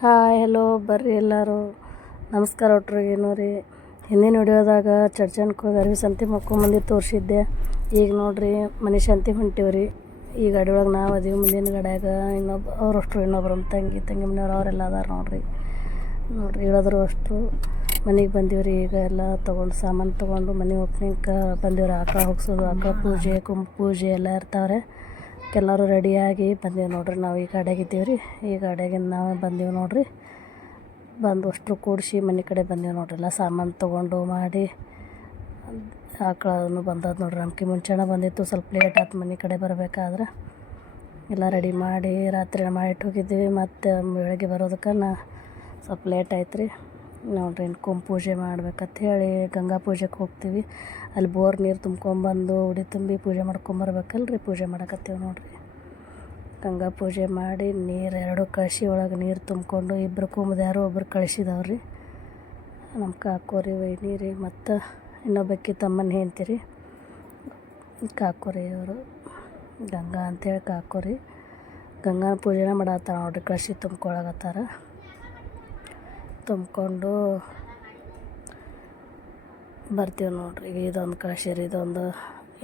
Hi hello ಬರ್ರಿ ಎಲ್ಲರೂ. ನಮಸ್ಕಾರ ಒಟ್ರಿಗೇನು ರೀ. ಹಿಂದಿನ ವಿಡಿಯೋದಾಗ ಚರ್ಚನ್ಕ್ ಹೋಗಿ ಅರ್ವಿ ಸಂತಿ ಮಂದಿ ತೋರಿಸಿದ್ದೆ. ಈಗ ನೋಡ್ರಿ, ಮನೆ ಶಾಂತಿ ಹೊಂಟೀವ್ರಿ ಈ ಗಾಡಿ ಒಳಗೆ ನಾವು ಅದೀವಿ, ಮುಂದಿನ ಗಾಡ್ಯಾಗ ಇನ್ನೊಬ್ಬ ಅವ್ರಷ್ಟು ಇನ್ನೊಬ್ರು ನಮ್ಮ ತಂಗಿ ತಂಗಿ ಮನೆಯವ್ರು ಅವರೆಲ್ಲ ಅದಾರ ನೋಡ್ರಿ. ನೋಡ್ರಿ, ಹೇಳಿದ್ರು ಅಷ್ಟು. ಮನೆಗೆ ಬಂದೀವ್ರಿ ಈಗ ಎಲ್ಲ ತೊಗೊಂಡು ಸಾಮಾನು ತೊಗೊಂಡು ಮನೆ ಓಪನಿಂಗ್ ಬಂದಿವ್ರಿ ಆಕಳ ಹೋಗ್ಸೋದು, ಆಕಳ ಪೂಜೆ ಕುಂಭ ಪೂಜೆ ಎಲ್ಲ ಇರ್ತಾವ್ರೆ. ಎಲ್ಲರೂ ರೆಡಿಯಾಗಿ ಬಂದೀವಿ ನೋಡ್ರಿ. ನಾವು ಈ ಗಾಡ್ಯಾಗಿದ್ದೀವಿ ರೀ ಈ ಗಾಡ್ಯಾಗಿಂದ ನಾವು ಬಂದೀವಿ ನೋಡ್ರಿ. ಬಂದು ಅಷ್ಟು ಕೂಡಿಸಿ ಮನೆ ಕಡೆ ಬಂದೀವಿ ನೋಡ್ರಿ. ಎಲ್ಲ ಸಾಮಾನು ತೊಗೊಂಡು ಮಾಡಿ ಆಕಳನ್ನು ಬಂದದ ನೋಡ್ರಿ. ನಮ್ಗೆ ಮುಂಚೆನೇ ಬಂದಿತ್ತು. ಸ್ವಲ್ಪ ಲೇಟ್ ಆಯ್ತು ಮನೆ ಕಡೆ ಬರಬೇಕಾದ್ರೆ. ಎಲ್ಲ ರೆಡಿ ಮಾಡಿ ರಾತ್ರಿ ಮಾಡಿಟ್ಟು ಹೋಗಿದ್ದೀವಿ. ಮತ್ತು ಬೆಳಗ್ಗೆ ಬರೋದಕ್ಕೆ ನಾ ಸ್ವಲ್ಪ ಲೇಟ್ ಆಯ್ತು ರೀ ನೋಡ್ರಿ ಇನ್ನು ಪೂಜೆ ಮಾಡ್ಬೇಕಂತ ಹೇಳಿ ಗಂಗಾ ಪೂಜೆಗೆ ಹೋಗ್ತೀವಿ. ಅಲ್ಲಿ ಬೋರ್ ನೀರು ತುಂಬ್ಕೊಂಬಂದು ಉಡಿ ತುಂಬಿ ಪೂಜೆ ಮಾಡ್ಕೊಂಬರ್ಬೇಕಲ್ರಿ? ಪೂಜೆ ಮಾಡಕತ್ತೀವಿ ನೋಡ್ರಿ. ಗಂಗಾ ಪೂಜೆ ಮಾಡಿ ನೀರು ಎರಡು ಕಳಶಿ ಒಳಗೆ ನೀರು ತುಂಬಿಕೊಂಡು ಇಬ್ಬರು ಕುಂಬದ ಒಬ್ಬರು ಒಬ್ರು ಕಳಿಸಿದವ್ರಿ. ನಮ್ಮ ಕಾಕೋರಿ ವೈನೀರಿ ಮತ್ತು ಇನ್ನೊಬ್ಬಕ್ಕಿ ತಮ್ಮನ ಹೆಂಡ್ತಿರಿ ಕಾಕೋರಿ ಅವರು ಗಂಗಾ ಅಂತೇಳಿ ಕಾಕೋರಿ. ಗಂಗಾ ಪೂಜೆನ ಮಾಡತ್ತಾರ ನೋಡ್ರಿ ಕಳಿಸಿ ತುಂಬ್ಕೊಳಗತ್ತಾರ ತುಂಬಿಕೊಂಡು ಬರ್ತೀವಿ ನೋಡ್ರಿ. ಇದೊಂದು ಕಳಶಿ ರೀ ಇದೊಂದು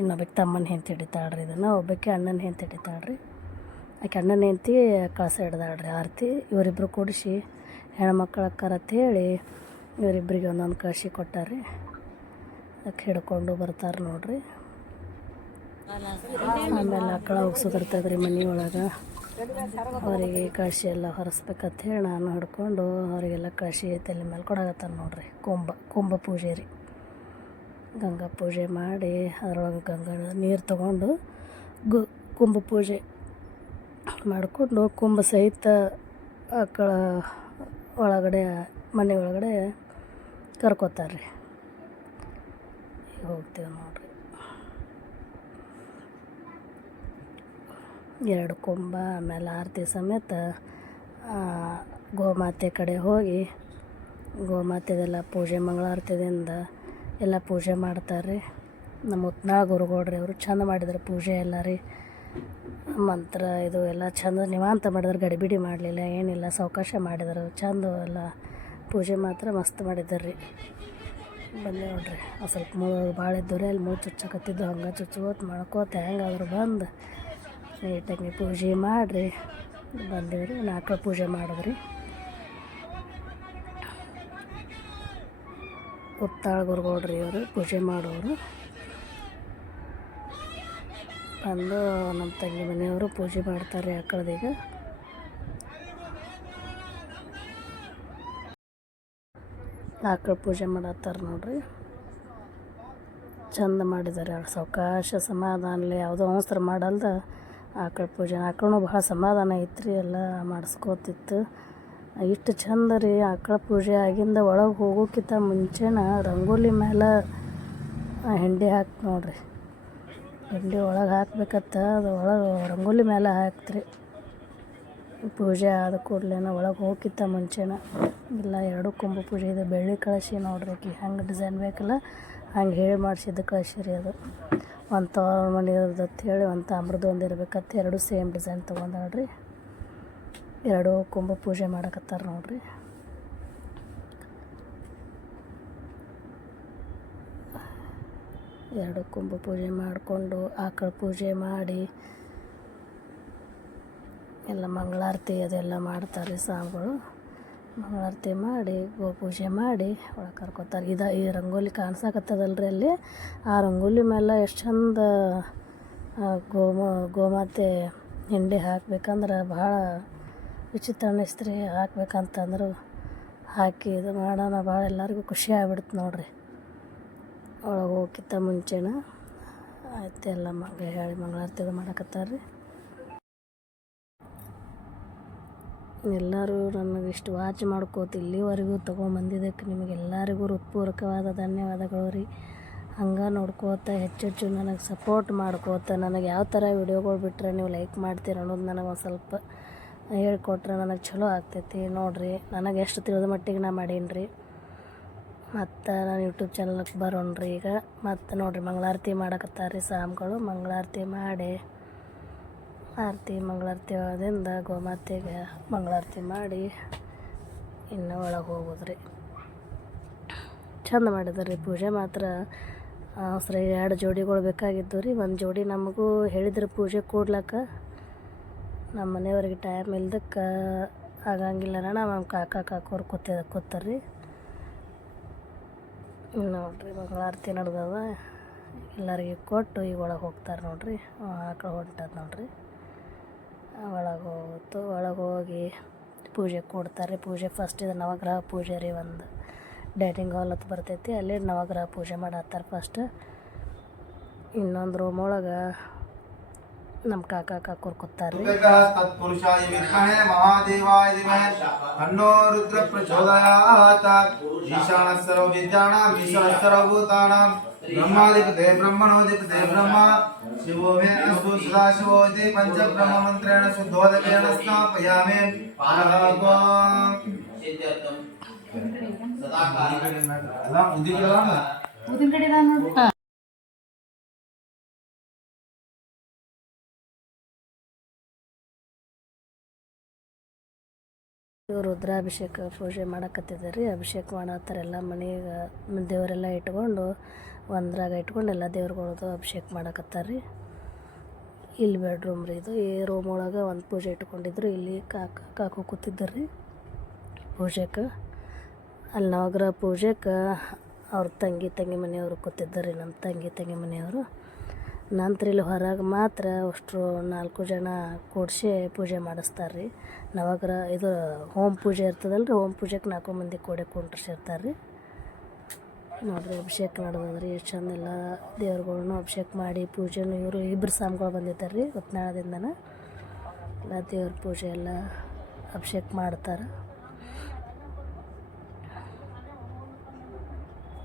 ಇನ್ನೊಬ್ಬಕ್ಕೆ ತಮ್ಮನ ಹೆಂತ ಹಿಡಿತಾಳ್ರಿ ಇದನ್ನು ಒಬ್ಬಕ್ಕೆ ಅಣ್ಣನ ಹೆಂತ ಹಿಡಿತಾಳ್ರಿ. ಆಕೆ ಅಣ್ಣನ ಹೆಂತಿ ಕಳಸ ಹಿಡ್ದಾಳ್ರಿ, ಆರತಿ ಇವರಿಬ್ಬರು ಕೂಡಿಸಿ ಹೆಣ್ಮಕ್ಳು ಹೇಳಿ ಇವರಿಬ್ಬರಿಗೆ ಒಂದೊಂದು ಕಳಶಿ ಕೊಟ್ಟಾರಿ. ಅದಕ್ಕೆ ಹಿಡ್ಕೊಂಡು ಬರ್ತಾರೆ ನೋಡ್ರಿ. ಆಮೇಲೆ ಆಕಳ ಹೋಗ್ಸೋದಿರ್ತದ್ರಿ ಮನೆ ಒಳಗೆ ಅವರಿಗೆ ಕಾಶಿ ಎಲ್ಲ ಹೊರಸ್ಬೇಕಂತ ಹೇಳಿ ನಾನು ಹಿಡ್ಕೊಂಡು ಅವರಿಗೆಲ್ಲ ಕಾಶಿ ತಲೆ ಮೇಲೆ ಕೊಡಾಕತ್ತಾನ ನೋಡ್ರಿ. ಕುಂಭ ಕುಂಭ ಪೂಜೆ ರೀ. ಗಂಗಾ ಪೂಜೆ ಮಾಡಿ ಅದರೊಳಗೆ ಗಂಗಾ ನೀರು ತಗೊಂಡು ಗು, ಕುಂಭ ಪೂಜೆ ಮಾಡಿಕೊಂಡು ಕುಂಭ ಸಹಿತ ಆಕಳ ಒಳಗಡೆ, ಮನೆ ಒಳಗಡೆ ಕರ್ಕೋತಾರೆ ರೀ ಹೋಗ್ತೀವಿ ನೋಡ್ರಿ. ಎರಡು ಕೊಂಬ, ಆಮೇಲೆ ಆರತಿ ಸಮೇತ ಗೋಮಾತೆ ಕಡೆ ಹೋಗಿ ಗೋಮಾತೆದೆಲ್ಲ ಪೂಜೆ, ಮಂಗಳಾರತಿದಿಂದ ಎಲ್ಲ ಪೂಜೆ ಮಾಡ್ತಾರೆ ನಮ್ಮ ಉತ್ನಾಳ ಗುರುಗೌಡ್ರಿ ಅವರು ಚಂದ ಮಾಡಿದ್ರು ಪೂಜೆ ಎಲ್ಲ ರೀ. ಮಂತ್ರ ಇದು ಎಲ್ಲ ಚಂದ ನಿವಾಂತ ಮಾಡಿದ್ರು, ಗಡಿಬಿಡಿ ಮಾಡಲಿಲ್ಲ, ಏನಿಲ್ಲ, ಸಾವಕಾಶ ಮಾಡಿದರು. ಚಂದ ಎಲ್ಲ ಪೂಜೆ ಮಾತ್ರ ಮಸ್ತ್ ಮಾಡಿದ್ದಾರೆ ರೀ. ಬಂದೆ ನೋಡ್ರಿ ಸ್ವಲ್ಪ ಮೂ ಭಾಳ ಇದ್ದವ್ರಿ ಅಲ್ಲಿ ಮೂರು ಚುಚ್ಚಕತ್ತಿದ್ದು, ಹಂಗೆ ಚುಚ್ಚುವತ್ತು ಮಾಡ್ಕೋತ ಹೆಂಗಾದ್ರು ಬಂದು ನೀಟಾಗಿ ಪೂಜೆ ಮಾಡಿರಿ. ಬಂದೇವ್ರಿ ನಾಲ್ಕು ಪೂಜೆ ಮಾಡಿದ್ರಿ. ಉತ್ತಾಳ ಗುರುಗೌಡ್ರಿ ಇವರು ಪೂಜೆ ಮಾಡೋರು. ಬಂದು ನಮ್ಮ ತಂಗಿ ಮನೆಯವರು ಪೂಜೆ ಮಾಡ್ತಾರೆ ಆಕಳದೀಗ ಆಕಳ ಪೂಜೆ ಮಾಡತ್ತಾರ ನೋಡ್ರಿ. ಚಂದ ಮಾಡಿದ್ದಾರೆ ಸಾವಕಾಶ ಸಮಾಧಾನಲಿ ಯಾವುದೋ ಅವಸರ ಮಾಡಲ್ದ. ಆಕಳ ಪೂಜೆ ಆಕಳೂ ಬಹಳ ಸಮಾಧಾನ ಐತ್ರಿ, ಎಲ್ಲ ಮಾಡಿಸ್ಕೋತಿತ್ತು. ಇಷ್ಟು ಚಂದ ರೀ ಆಕಳ ಪೂಜೆ ಆಗಿಂದ ಒಳಗೆ ಹೋಗೋಕ್ಕಿಂತ ಮುಂಚೆನ ರಂಗೋಲಿ ಮೇಲೆ ಹೆಂಡಿ ಹಾಕಿ ನೋಡ್ರಿ. ಹೆಂಡಿ ಒಳಗೆ ಹಾಕ್ಬೇಕತ್ತ ಅದು ಒಳಗೆ ರಂಗೋಲಿ ಮೇಲೆ ಹಾಕ್ತ್ರಿ. ಪೂಜೆ ಆದ ಕೂಡ್ಲೆನ ಒಳಗೆ ಹೋಗಿತ್ತ ಮುಂಚೆನ. ಇಲ್ಲ ಎರಡು ಕೊಂಬು ಪೂಜೆ ಇದೆ. ಬೆಳ್ಳಿ ಕಳಶಿ ನೋಡ್ರಿ ಆಕಿ ಹೆಂಗೆ ಡಿಸೈನ್ ಬೇಕಲ್ಲ, ಹಂಗೆ ಹೇಳಿ ಮಾಡ್ಸಿದ್ದು ಕಳಶಿ ರೀ ಅದು. ಒಂದು ತವರ ಮನೆ ಹೇಳಿ ಒಂದು ತಾಮ್ರದ್ದು ಒಂದು ಇರ್ಬೇಕಂತ ಎರಡು ಸೇಮ್ ಡಿಸೈನ್ ತೊಗೊಂಡಾಳ್ರಿ. ಎರಡು ಕೊಂಬು ಪೂಜೆ ಮಾಡಕತ್ತಾರ ನೋಡ್ರಿ. ಎರಡು ಕೊಂಬು ಪೂಜೆ ಮಾಡಿಕೊಂಡು ಆಕಳ ಪೂಜೆ ಮಾಡಿ ಎಲ್ಲ ಮಂಗಳಾರತಿ ಅದೆಲ್ಲ ಮಾಡ್ತಾರೆ ಸ್ವಾಮಿಗಳು ಮಂಗಳಾರತಿ ಮಾಡಿ ಗೋ ಪೂಜೆ ಮಾಡಿ ಒಳಗೆ ಕರ್ಕೊತಾರೆ. ಇದು ಈ ರಂಗೋಲಿ ಕಾಣ್ಸಕತ್ತದಲ್ರಿ ಅಲ್ಲಿ. ಆ ರಂಗೋಲಿ ಮೇಲೆ ಎಷ್ಟು ಚಂದ ಗೋಮ, ಗೋಮಾತೆ ಹಿಂಡಿ ಹಾಕ್ಬೇಕಂದ್ರೆ ಭಾಳ ವಿಚಿತ್ರ ಅನ್ನಿಸ್ತ್ರಿ ಹಾಕ್ಬೇಕಂತಂದ್ರು ಹಾಕಿ ಇದು ಮಾಡೋಣ ಭಾಳ ಎಲ್ಲರಿಗೂ ಖುಷಿ ಆಗ್ಬಿಡ್ತು ನೋಡ್ರಿ. ಒಳಗೆ ಹೋಗಿತ್ತ ಮುಂಚೆನ ಆಯ್ತು ಎಲ್ಲ ಮಗ ಹೇಳಿ ಮಂಗಳಾರತಿ ಮಾಡಕತ್ತಾರ ರೀ ಎಲ್ಲರೂ ನನಗೆ ಇಷ್ಟು ವಾಚ್ ಮಾಡ್ಕೋತ ಇಲ್ಲಿವರೆಗೂ ತೊಗೊಂಬಂದಿದ್ದಕ್ಕೆ ನಿಮಗೆಲ್ಲರಿಗೂ ಹೃತ್ಪೂರ್ವಕವಾದ ಧನ್ಯವಾದಗಳು ರೀ. ಹಂಗೆ ನೋಡ್ಕೋತ ಹೆಚ್ಚೆಚ್ಚು ನನಗೆ ಸಪೋರ್ಟ್ ಮಾಡ್ಕೋತ ನನಗೆ ಯಾವ ಥರ ವಿಡಿಯೋಗಳು ಬಿಟ್ಟರೆ ನೀವು ಲೈಕ್ ಮಾಡ್ತೀರ ಅನ್ನೋದು ನನಗೆ ಒಂದು ಸ್ವಲ್ಪ ಹೇಳ್ಕೊಟ್ರೆ ನನಗೆ ಚಲೋ ಆಗ್ತೈತಿ ನೋಡಿರಿ. ನನಗೆ ಎಷ್ಟು ತಿಳಿದ ಮಟ್ಟಿಗೆ ನಾ ಮಾಡೀನಿ ರೀ. ಮತ್ತು ನಾನು ಯೂಟ್ಯೂಬ್ ಚಾನಲ್ಗೆ ಬರೋಣ್ರಿ ಈಗ. ಮತ್ತು ನೋಡಿರಿ ಮಂಗಳಾರತಿ ಮಾಡಕತ್ತಾರೆ ರೀ ಸಾಮ್ಗಳು. ಮಂಗಳಾರತಿ ಮಾಡಿ. ಆರತಿ, ಮಂಗಳಾರತಿ ಒಳದಿಂದ ಗೋಮಾತೆಗೆ ಮಂಗಳಾರತಿ ಮಾಡಿ ಇನ್ನು ಒಳಗೆ ಹೋಗೋದ್ರಿ. ಚಂದ ಮಾಡಿದ್ರು ರೀ ಪೂಜೆ ಮಾತ್ರ. ಸರಿ, ಎರಡು ಜೋಡಿಗಳು ಬೇಕಾಗಿದ್ದು ರೀ. ಒಂದು ಜೋಡಿ ನಮಗೂ ಹೇಳಿದ್ರು ಪೂಜೆ ಕೊಡ್ಲಕ್ಕ. ನಮ್ಮ ಮನೆಯವ್ರಿಗೆ ಟೈಮ್ ಇಲ್ದಕ್ಕೆ ಆಗಂಗಿಲ್ಲ ನಮ್ಮ ಕಾಕ, ಕಾಕೋರು ಕೂತ, ಕೂತಾರ್ರಿ. ನೋಡ್ರಿ, ಮಂಗಳಾರತಿ ನಡೆದದ. ಎಲ್ಲರಿಗೆ ಕೊಟ್ಟು ಈಗ ಒಳಗೆ ಹೋಗ್ತಾರೆ ನೋಡ್ರಿ. ಆಕಳು ಹೊಂಟದ ನೋಡ್ರಿ. ಒಳಗೆ ಹೋಗುತ್ತು ಒಳಗೆ ಹೋಗಿ ಪೂಜೆ ಕೊಡ್ತಾರೆ. ಪೂಜೆ ಫಸ್ಟ್ ಇದು ನವಗ್ರಹ ಪೂಜೆ ರೀ ಒಂದು. ಡೈನಿಂಗ್ ಹಾಲ್ ಅಂತ ಬರ್ತೈತಿ. ಅಲ್ಲಿ ನವಗ್ರಹ ಪೂಜೆ ಮಾಡತ್ತಾರೆ ಫಸ್ಟ್ ಇನ್ನೊಂದು ರೂಮ್ ಒಳಗೆ ನಮ್ಮ ಕಾಕ ಕಾಕೂರ್ ಕೂತಾರೆ ರುದ್ರ ಸರ್ವ ವಿದ್ಯಾಣ ब्रह्माधिपते ब्रह्मणोधिपते ब्रह्म शिवो मे अस्तु सदा शिवो इति पञ्चब्रह्ममन्त्रेण शुद्धोदकेन स्थापयामि सदा ಇವ್ರು ರುದ್ರಾಭಿಷೇಕ ಪೂಜೆ ಮಾಡಕತ್ತಿದ್ದಾರೆ ರೀ ಅಭಿಷೇಕ ಮಾಡತ್ತಾರೆ ಎಲ್ಲ ಮನೆಗೆ ದೇವರೆಲ್ಲ ಇಟ್ಕೊಂಡು, ಒಂದ್ರಾಗ ಇಟ್ಕೊಂಡು ಎಲ್ಲ ದೇವ್ರುಗಳದು ಅಭಿಷೇಕ ಮಾಡಕತ್ತಾರೆ ರೀ ಇಲ್ಲಿ ಬೆಡ್ರೂಮ್ ರೀ ಇದು. ಈ ರೂಮ್ ಒಳಗೆ ಒಂದು ಪೂಜೆ ಇಟ್ಕೊಂಡಿದ್ರು. ಇಲ್ಲಿ ಕಾಕ, ಕಾಕು ಕೂತಿದ್ದಾರೆ ರೀ ಪೂಜೆಗೆ ಅಲ್ಲಿ ನವಗ್ರಹ ಪೂಜೆಗೆ ಅವ್ರ ತಂಗಿ ತಂಗಿ ಮನೆಯವರು ಕೂತಿದ್ದರು ರೀ ನಮ್ಮ ತಂಗಿ ತಂಗಿ ಮನೆಯವರು. ನಂತರ ಇಲ್ಲಿ ಹೊರಗೆ ಮಾತ್ರ ಅಷ್ಟು ನಾಲ್ಕು ಜನ ಕೂಡಿಸಿ ಪೂಜೆ ಮಾಡಿಸ್ತಾರೆ ರೀ ನವಗ್ರಹ ಇದು ಹೋಮ ಪೂಜೆ ಇರ್ತದಲ್ಲ ರೀ ಹೋಮ ಪೂಜೆಗೆ ನಾಲ್ಕು ಮಂದಿ ಕೂಡೆ ಕುಂಡ್ರಿಸಿರ್ತಾರೆ ರೀ ನೋಡಿರಿ ಅಭಿಷೇಕ ನಡೆದದ್ರಿ, ಎಷ್ಟು ಚಂದ ಎಲ್ಲ ದೇವ್ರುಗಳ್ನು ಅಭಿಷೇಕ ಮಾಡಿ ಪೂಜೆನೂ ಇವರು ಇಬ್ಬರು ಸ್ವಾಮಿಗಳು ಬಂದಿದ್ದಾರೆ ರೀ ಉತ್ನಾಳದಿಂದನ ಎಲ್ಲ ದೇವ್ರ ಪೂಜೆ ಎಲ್ಲ ಅಭಿಷೇಕ ಮಾಡ್ತಾರೆ.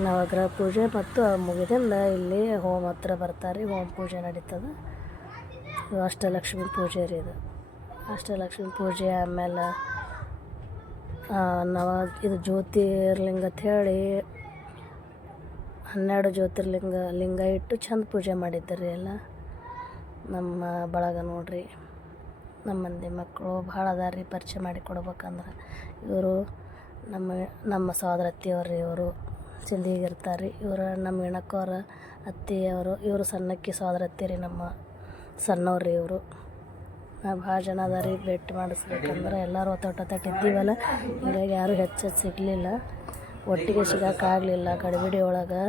ನವಗ್ರಹ ಪೂಜೆ ಮತ್ತು ಮುಗಿದಿಂದ ಇಲ್ಲಿ ಹೋಮ ಹತ್ರ ಬರ್ತಾರೆ. ಹೋಮ ಪೂಜೆ ನಡೀತದೆ. ಅಷ್ಟಲಕ್ಷ್ಮಿ ಪೂಜೆ ರೀ ಇದು. ಅಷ್ಟಲಕ್ಷ್ಮಿ ಪೂಜೆ ಆಮೇಲೆ ನವ, ಇದು ಜ್ಯೋತಿರ್ಲಿಂಗ ಹೇಳಿ ಹನ್ನೆರಡು ಜ್ಯೋತಿರ್ಲಿಂಗ, ಲಿಂಗ ಇಟ್ಟು ಚಂದ ಪೂಜೆ ಮಾಡಿದ್ದಾರೆ ಎಲ್ಲ. ನಮ್ಮ ಬಳಗ ನೋಡ್ರಿ ನಮ್ಮ ಮಂದಿ ಮಕ್ಕಳು ಭಾಳ ಅದಾರಿ ಪರಿಚಯ ಮಾಡಿ ಕೊಡ್ಬೇಕಂದ್ರೆ. ಇವರು ನಮ್ಮ ನಮ್ಮ ಸಹೋದರತಿಯವ್ರಿ ಇವರು. ಸಿಂಧಿಗೆ ಇರ್ತಾರೆ ರೀ ಇವರು ನಮ್ಮ ಹೆಣಕ್ಕವ್ರ ಅತ್ತೆಯವರು ಇವರು ಸಣ್ಣಕ್ಕಿ ಸೋದರತ್ತೆ ರೀ ನಮ್ಮ ಸಣ್ಣವ್ರು ರೀ ಇವರು. ನಾವು ಭಾಳ ಜನ ಅದ ರೀ ಭೇಟಿ ಮಾಡಿಸ್ಬೇಕಂದ್ರೆ ಎಲ್ಲರೂ ಒತ್ತೊಟ್ಟೊತ್ತಟ್ಟು ಇದ್ದೀವಲ್ಲ ಹೀಗಾಗಿ ಯಾರೂ ಹೆಚ್ಚು ಹೆಚ್ಚು ಸಿಗಲಿಲ್ಲ. ಒಟ್ಟಿಗೆ ಸಿಗೋಕ್ಕಾಗಲಿಲ್ಲ ಗಡಿಬಿಡಿ ಒಳಗೆ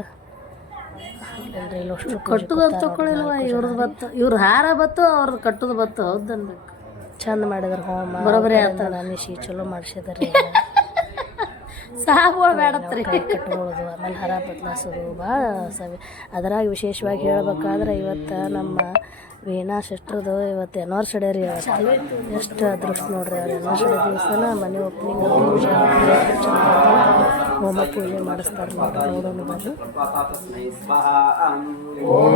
ಅಷ್ಟು ಕಟ್ಟುದು ಅಂತ ತಗೊಳ್ಳಿಲ್ವ ಇವ್ರದ್ದು ಬತ್ತು? ಇವ್ರ ಹಾರ ಬತ್ತು ಅವ್ರದ್ದು ಕಟ್ಟುದು ಬತ್ತು ಹೌದು ಅನ್ಬೇಕು. ಚಂದ ಮಾಡಿದ್ರು ಹೋಮ ಬರೋಬ್ಬರಿ ಅನಿಸಿ ಚಲೋ ಮಾಡಿಸಿದಾರೆ. ಸಾವುಗಳು ಬೇಡತ್ರಿ. ಕಟ್ಕೊಳ್ಳೋದು ಆಮೇಲೆ ಹರ ಬದಲಾಯಿಸೋದು ಭಾಳ ಸವಿ ಅದ್ರಾಗ ವಿಶೇಷವಾಗಿ ಹೇಳ್ಬೇಕಾದ್ರೆ ಇವತ್ತು ನಮ್ಮ ವೀಣಾ ಸಿಸ್ಟ್ರದು ಇವತ್ತು ಎನಿವರ್ಸರಿ ರೀ ಇವತ್ತು. ಎಷ್ಟು ಅದೃಷ್ಟ ನೋಡ್ರಿ ಅವ್ರ ಎನಿವರ್ಸರಿ ದಿವಸನ ಮನೆ ಓಪನಿಂಗ್ ಹೋಮ ಪೂಜೆ ಮಾಡಿಸ್ತಾರೆ ನೋಡ್ರಿ, ನೋಡೋಣ ಬಂದು ಓಂ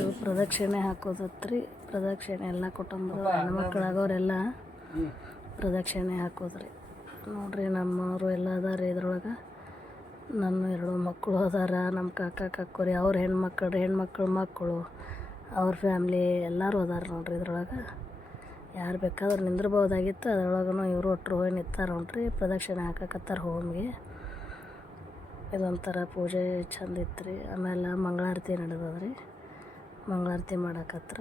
ಇದು ಪ್ರದಕ್ಷಿಣೆ ಹಾಕೋದತ್ರಿ. ಪ್ರದಕ್ಷಿಣೆ ಎಲ್ಲ ಕುಟುಂಬದ ಹೆಣ್ಮಕ್ಳಾಗೋರೆಲ್ಲ ಪ್ರದಕ್ಷಿಣೆ ಹಾಕೋದ್ರಿ. ನೋಡ್ರಿ ನಮ್ಮವರು ಎಲ್ಲ ಅದಾರ ಇದ್ರೊಳಗೆ. ನನ್ನ ಎರಡು ಮಕ್ಕಳು ಅದಾರ ನಮ್ಮ ಕಾಕ ಕಾಕೋರಿ ಅವ್ರ ಹೆಣ್ಮಕ್ಳು ಹೆಣ್ಮಕ್ಳ ಮಕ್ಕಳು ಅವ್ರ ಫ್ಯಾಮ್ಲಿ ಎಲ್ಲರೂ ಅದಾರ ನೋಡ್ರಿ ಇದ್ರೊಳಗೆ. ಯಾರು ಬೇಕಾದ್ರೆ ನಿಂದಿರ್ಬೋದಾಗಿತ್ತು ಅದ್ರೊಳಗೂ ಇವರು ಒಟ್ಟರು ಹೋಗಿ ನಿಂತಾರ ನೋಡ್ರಿ ಪ್ರದಕ್ಷಿಣೆ ಹಾಕಕತ್ತಾರ ಹೋಮಿಗೆ. ಇದೊಂಥರ ಪೂಜೆ ಚಂದ ಇತ್ತು ರೀ ಆಮೇಲೆ ಮಂಗಳಾರತಿ ನಡೆದದ್ರಿ. ಮಂಗಳಾರತಿ ಮಾಡಕತ್ರ.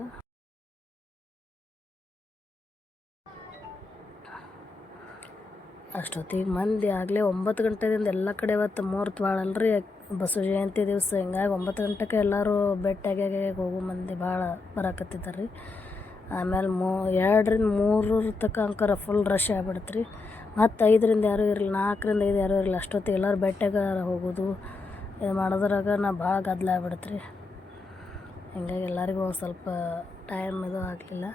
ಅಷ್ಟೊತ್ತಿಗೆ ಮಂದಿ ಆಗಲೇ ಒಂಬತ್ತು ಗಂಟೆದಿಂದ ಎಲ್ಲ ಕಡೆ ಇವತ್ತು ಮುಹೂರ್ತ ರೀ ಬಸವ ಜಯಂತಿ ದಿವಸ ಹಿಂಗಾಗಿ ಒಂಬತ್ತು ಗಂಟೆಗೆ ಎಲ್ಲರೂ ಬೆಟ್ಟಾಗೆ ಹೋಗೋ ಮಂದಿ ಭಾಳ ಬರಾಕತ್ತಿದ್ದಾರೆ. ರೀ ಆಮೇಲೆ ಮೂ ಎರಡರಿಂದ ಮೂರರ ತನಕ ಅಂಕರ ಫುಲ್ ರಶ್ ಆಗ್ಬಿಡ್ತು ರೀ ಮತ್ತು ಐದರಿಂದ ಯಾರು ಇರಲಿಲ್ಲ, ನಾಲ್ಕರಿಂದ ಐದು ಯಾರು ಇರಲಿ ಅಷ್ಟೊತ್ತಿಗೆ ಎಲ್ಲರೂ ಬೆಟ್ಟಗಾರ ಹೋಗೋದು, ಇದು ಮಾಡೋದ್ರಾಗ ನಾ ಭಾಳ ಗದ್ದಲ ಆಗ್ಬಿಡ್ತು ರೀ ಹಿಂಗಾಗಿ ಎಲ್ಲರಿಗೂ ಒಂದು ಸ್ವಲ್ಪ ಟೈಮ್ ಇದು ಆಗಲಿಲ್ಲ.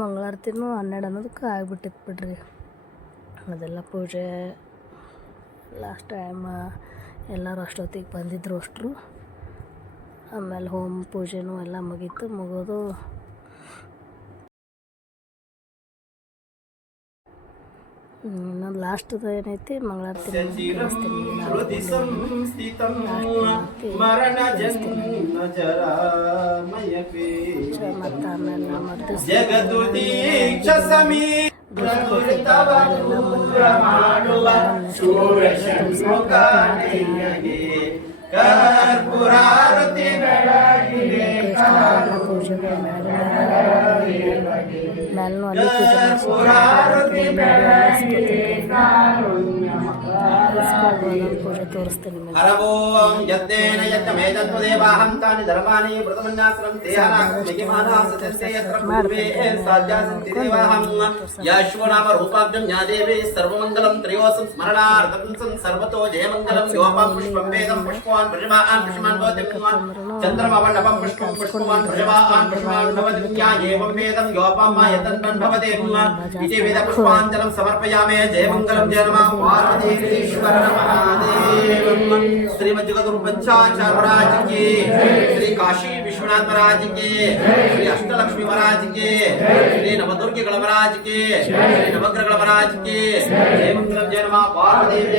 ಮಂಗಳಾರತಿನೂ ಹನ್ನೆರಡು ಅನ್ನೋದಕ್ಕೆ ಆಗಿಬಿಟ್ಟಿತ್ತು ಬಿಡ್ರಿ. ಅದೆಲ್ಲ ಪೂಜೆ ಲಾಸ್ಟ್ ಟೈಮ್ ಎಲ್ಲರೂ ಅಷ್ಟೊತ್ತಿಗೆ ಬಂದಿದ್ರು ಅಷ್ಟರು. ಆಮೇಲೆ ಹೋಮ್ ಪೂಜೆನೂ ಎಲ್ಲ ಮುಗೀತು, ಮುಗೋದು ಇನ್ನೊಂದು ಲಾಸ್ಟ್ದು ಏನೈತಿ ಮಂಗಳಾರತಿ ಕೇಳಿಸ್ತೀನಿ ಹೃದಯ ಸಂಸ್ಥಿತಂ ಮರಣ ಜನ್ಮ ಜರಾಮಯಪೇ ಮತ್ತು ಆಮೇಲೆ ಮತ್ತು ಜಗದುದೀಕ್ಷ ಸಮೀಪೃತವೂರ ಮಾಡುವ ಶೂರಶಂಕರಿಗೆ ಕರ್ಪುರಾರತಿ ಬೆಳಗಿದೆ ಪೂಜೆಗಳು ಮ್ಯಾಲೂ ಅಲ್ಲಿ ಪೂಜೆ ేవాహం తాని ధర్మాని వ్రతమన్యాసనం యాశ్వనామ రూపాబ్జం యాదేవి సర్వమంగళం త్రయోసం స్మరణార్థం సర్వతో జయమంగళం యోపం పుష్పం వేదం పుష్పవాన్ ప్రజమాన్ పుష్మాన్ భవతిమాన్ చంద్రమవన్నపం పుష్పం పుష్పవాన్ ప్రజమాన్ పుష్మాన్ భవతిమ్యా ఏవం వేదం యోపం మా యతన్మన్ భవతే ఇది వేద పుష్పాంజలం సమర్పయామే జయమంగళం జయనమా పార్వతీ श्री मज्जगुरु पंचाचार्य महाराज के श्री काशी विश्वनाथ महाराज के श्री अष्टलक्ष्मी महाराज के श्री नवदुर्ग गण महाराज के श्री नवग्र गण महाराज के जय मंगलम, जय नमा पार्वती